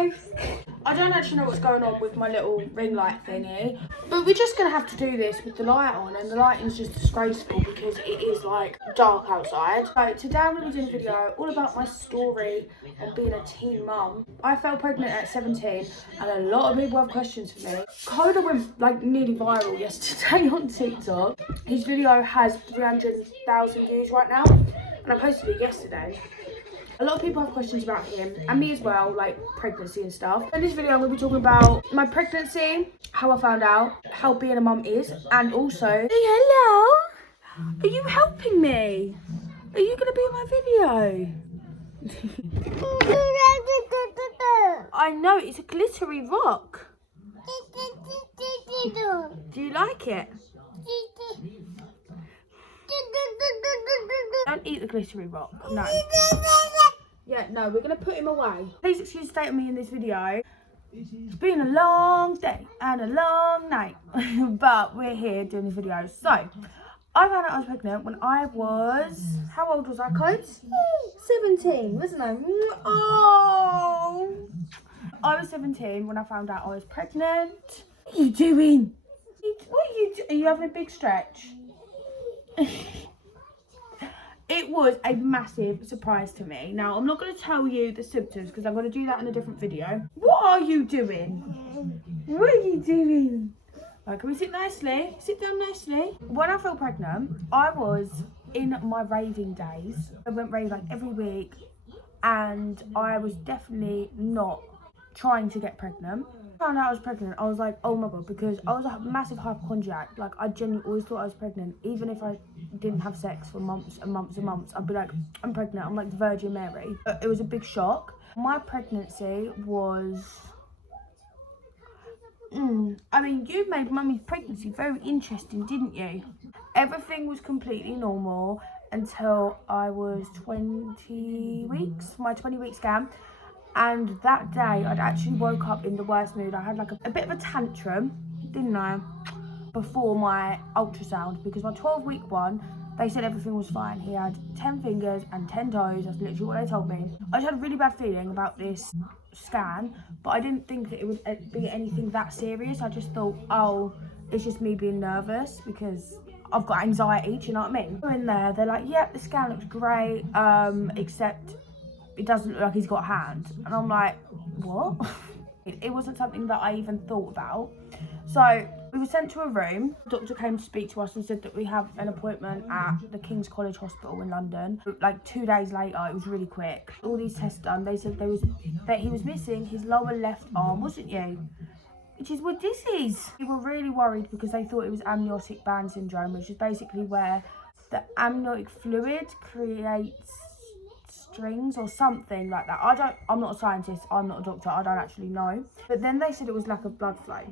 Hello. I don't actually know what's going on with my little ring light thingy, but we're just going to have to do this with the light on, and the lighting's just disgraceful because it is like dark outside. So today I'm going to be doing a video all about my story on being a teen mum. I fell pregnant at 17 and a lot of people have questions for me. Coda went like nearly viral yesterday on TikTok. His video has 300,000 views right now and I posted it yesterday. A lot of people have questions about him and me as well, like pregnancy and stuff. In this video I'm going to be talking about my pregnancy, how I found out, how being a mum is, and also, hey, hello, are you helping me? Are you going to be in my video? I know, it's a glittery rock. Do you like it? Don't eat the glittery rock, no. Yeah, no, we're going to put him away. Please excuse the state of me in this video. It's been a long day and a long night, but we're here doing this video. So, I found out I was pregnant when I was, how old was I, Codes? 17, wasn't I? Oh! I was 17 when I found out I was pregnant. What are you doing? What are you doing? Are you having a big stretch? It was a massive surprise to me. Now, I'm not going to tell you the symptoms because I'm going to do that in a different video. What are you doing? What are you doing? Right, can we sit nicely? Sit down nicely. When I fell pregnant, I was in my raving days. I went raving like every week and I was definitely not trying to get pregnant. I found out I was pregnant, I was like, oh my god, because I was a massive hypochondriac. Like, I genuinely always thought I was pregnant, even if I didn't have sex for months and months and months. I'd be like, I'm pregnant, I'm like the Virgin Mary. But it was a big shock. My pregnancy was, I mean, you made mummy's pregnancy very interesting, didn't you? Everything was completely normal until I was 20 weeks, my 20-week scan. And that day, I'd actually woke up in the worst mood. I had like a bit of a tantrum, didn't I, before my ultrasound, because my 12-week one, they said everything was fine. He had 10 fingers and 10 toes. That's literally what they told me. I just had a really bad feeling about this scan, but I didn't think that it would be anything that serious. I just thought, oh, it's just me being nervous because I've got anxiety, do you know what I mean? We're in there, they're like, yep, the scan looks great, except it doesn't look like he's got a hand. And I'm like, what? It wasn't something that I even thought about. So we were sent to a room. The doctor came to speak to us and said that we have an appointment at the King's College Hospital in London. Like 2 days later, it was really quick. All these tests done, they said that he was missing his lower left arm, wasn't you? Which is what this is. We were really worried because they thought it was amniotic band syndrome, which is basically where the amniotic fluid creates strings or something like that. I'm not a scientist, I'm not a doctor, I don't actually know. But then they said it was lack of blood flow,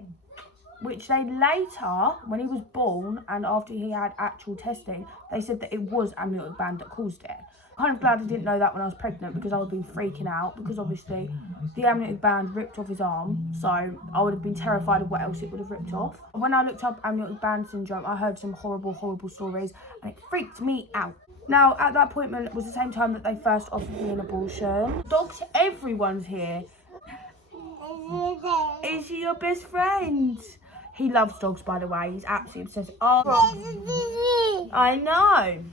which they later, when he was born and after he had actual testing, they said that it was amniotic band that caused it. I'm kind of glad I didn't know that when I was pregnant because I would have been freaking out because obviously the amniotic band ripped off his arm, so I would have been terrified of what else it would have ripped off. When I looked up amniotic band syndrome, I heard some horrible stories and it freaked me out. Now, at that appointment was the same time that they first offered me an abortion. Dogs, everyone's here. Is he your best friend? He loves dogs, by the way. He's absolutely obsessed. Oh, I know.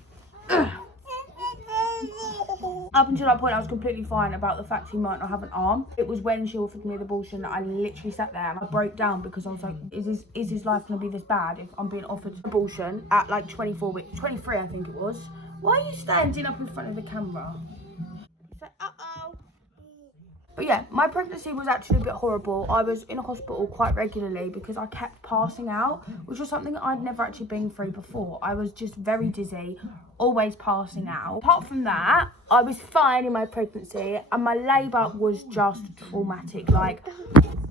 Up until that point, I was completely fine about the fact he might not have an arm. It was when she offered me the abortion that I literally sat there and I broke down because I was like, is his life going to be this bad if I'm being offered abortion at like 24 weeks, 23 I think it was. Why are you standing up in front of the camera? It's like, uh-oh. But yeah, my pregnancy was actually a bit horrible. I was in a hospital quite regularly because I kept passing out, which was something I'd never actually been through before. I was just very dizzy, always passing out. Apart from that, I was fine in my pregnancy and my labour was just traumatic. Like,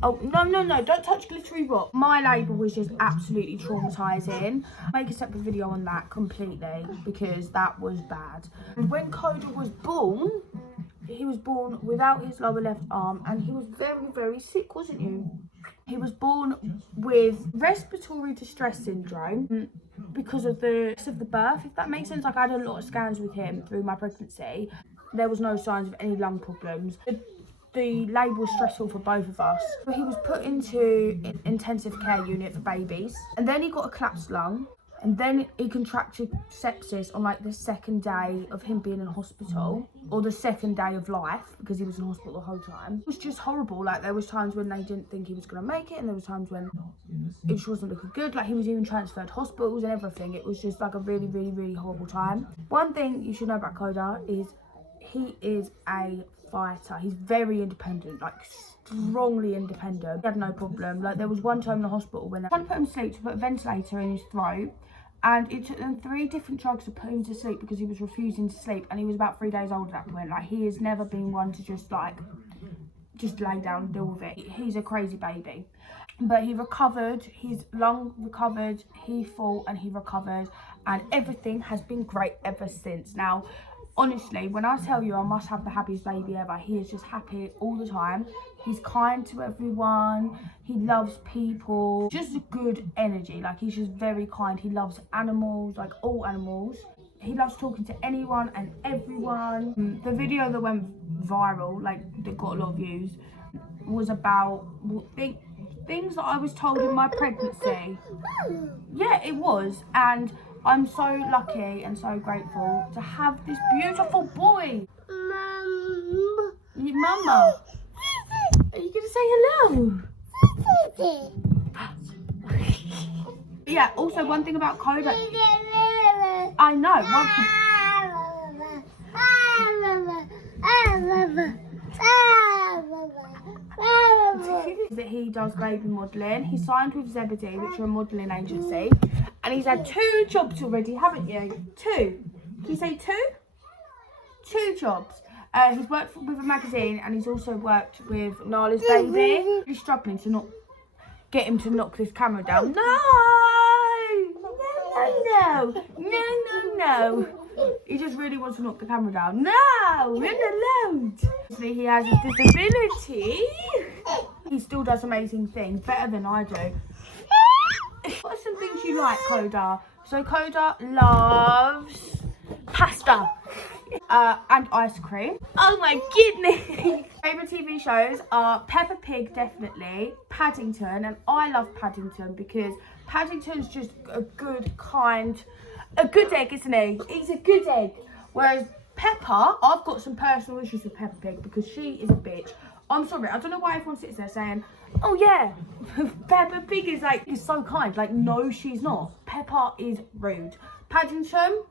oh, no, don't touch glittery rock. My labour was just absolutely traumatising. Make a separate video on that completely because that was bad. And when Coda was born, he was born without his lower left arm and he was very, very sick, wasn't you? He was born with respiratory distress syndrome because of the birth, if that makes sense. Like, I had a lot of scans with him through my pregnancy. There was no signs of any lung problems. The the labour was stressful for both of us. He was put into an intensive care unit for babies, and then he got a collapsed lung, and then he contracted sepsis on like the second day of him being in hospital, or the second day of life, because he was in hospital the whole time. It was just horrible. Like, there was times when they didn't think he was going to make it, and there was times when it just wasn't looking good. Like, he was even transferred hospitals and everything. It was just like a really, really, really horrible time. One thing you should know about Koda is he is a fighter. He's very independent, like strongly independent. He had no problem. Like, there was one time in the hospital when they were trying to put him to sleep, to put a ventilator in his throat, and it took them 3 different drugs to put him to sleep because he was refusing to sleep, and he was about 3 days old at that point. Like, he has never been one to just lay down and deal with it. He's a crazy baby. But he recovered, his lung recovered, he fought and he recovered, and everything has been great ever since. Now, honestly, when I tell you I must have the happiest baby ever, he is just happy all the time. He's kind to everyone, he loves people, just a good energy. Like, he's just very kind. He loves animals, like all animals. He loves talking to anyone and everyone. The video that went viral, like that got a lot of views, was about things that I was told in my pregnancy. Yeah, it was, and I'm so lucky and so grateful to have this beautiful boy. Mama, are you gonna say hello? Yeah, also one thing about Koda, I know, that he does baby modelling. He signed with Zebedee, which are a modelling agency, and he's had 2 jobs already, haven't you? 2. Can you say 2? 2 jobs. He's worked with a magazine, and he's also worked with Nala's baby. He's struggling to not get him to knock this camera down. No! No. He just really wants to knock the camera down. No, we're not allowed. Obviously, he has a disability. He still does amazing things, better than I do. What are some things you like, Koda? So Koda loves pasta and ice cream. Oh my goodness. Favourite TV shows are Peppa Pig, definitely, Paddington, and I love Paddington because Paddington's just a good, a good egg, isn't he? He's a good egg. Whereas Peppa, I've got some personal issues with Peppa Pig because she is a bitch. I'm sorry, I don't know why everyone sits there saying, oh yeah, Peppa Pig is so kind. Like, no, she's not. Peppa is rude. Paddington,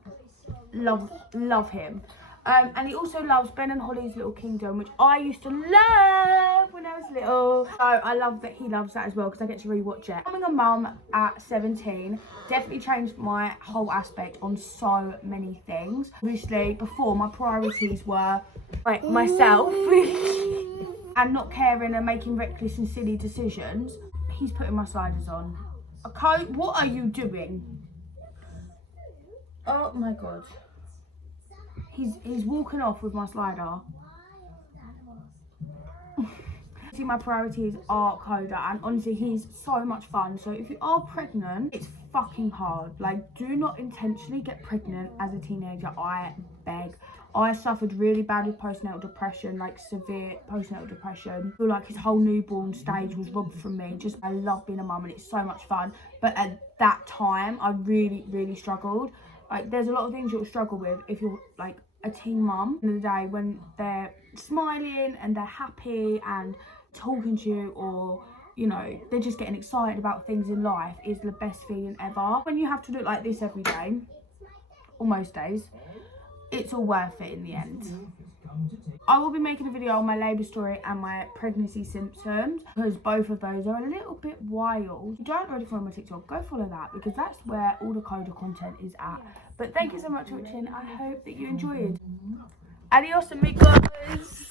love him. And he also loves Ben and Holly's Little Kingdom, which I used to love when I was little. So I love that he loves that as well because I get to rewatch it. Becoming a mum at 17 definitely changed my whole aspect on so many things. Obviously, before, my priorities were like myself and not caring and making reckless and silly decisions. He's putting my sliders on. Okay, what are you doing? Oh my God. He's walking off with my slider. See, my priorities are Koda, and honestly, he's so much fun. So if you are pregnant, it's fucking hard. Like, do not intentionally get pregnant as a teenager, I beg. I suffered really bad with postnatal depression, like severe postnatal depression. I feel like his whole newborn stage was robbed from me. Just, I love being a mum and it's so much fun. But at that time, I really, really struggled. Like, there's a lot of things you'll struggle with if you're like a teen mum. At the end of the day, when they're smiling and they're happy and talking to you, or you know, they're just getting excited about things in life, is the best feeling ever. When you have to look like this every day, or most days, it's all worth it in the end. I will be making a video on my labour story and my pregnancy symptoms because both of those are a little bit wild. If you don't already follow my TikTok, go follow that because that's where all the Koda content is at. But thank you so much for watching. I hope that you enjoyed. Adios amigos.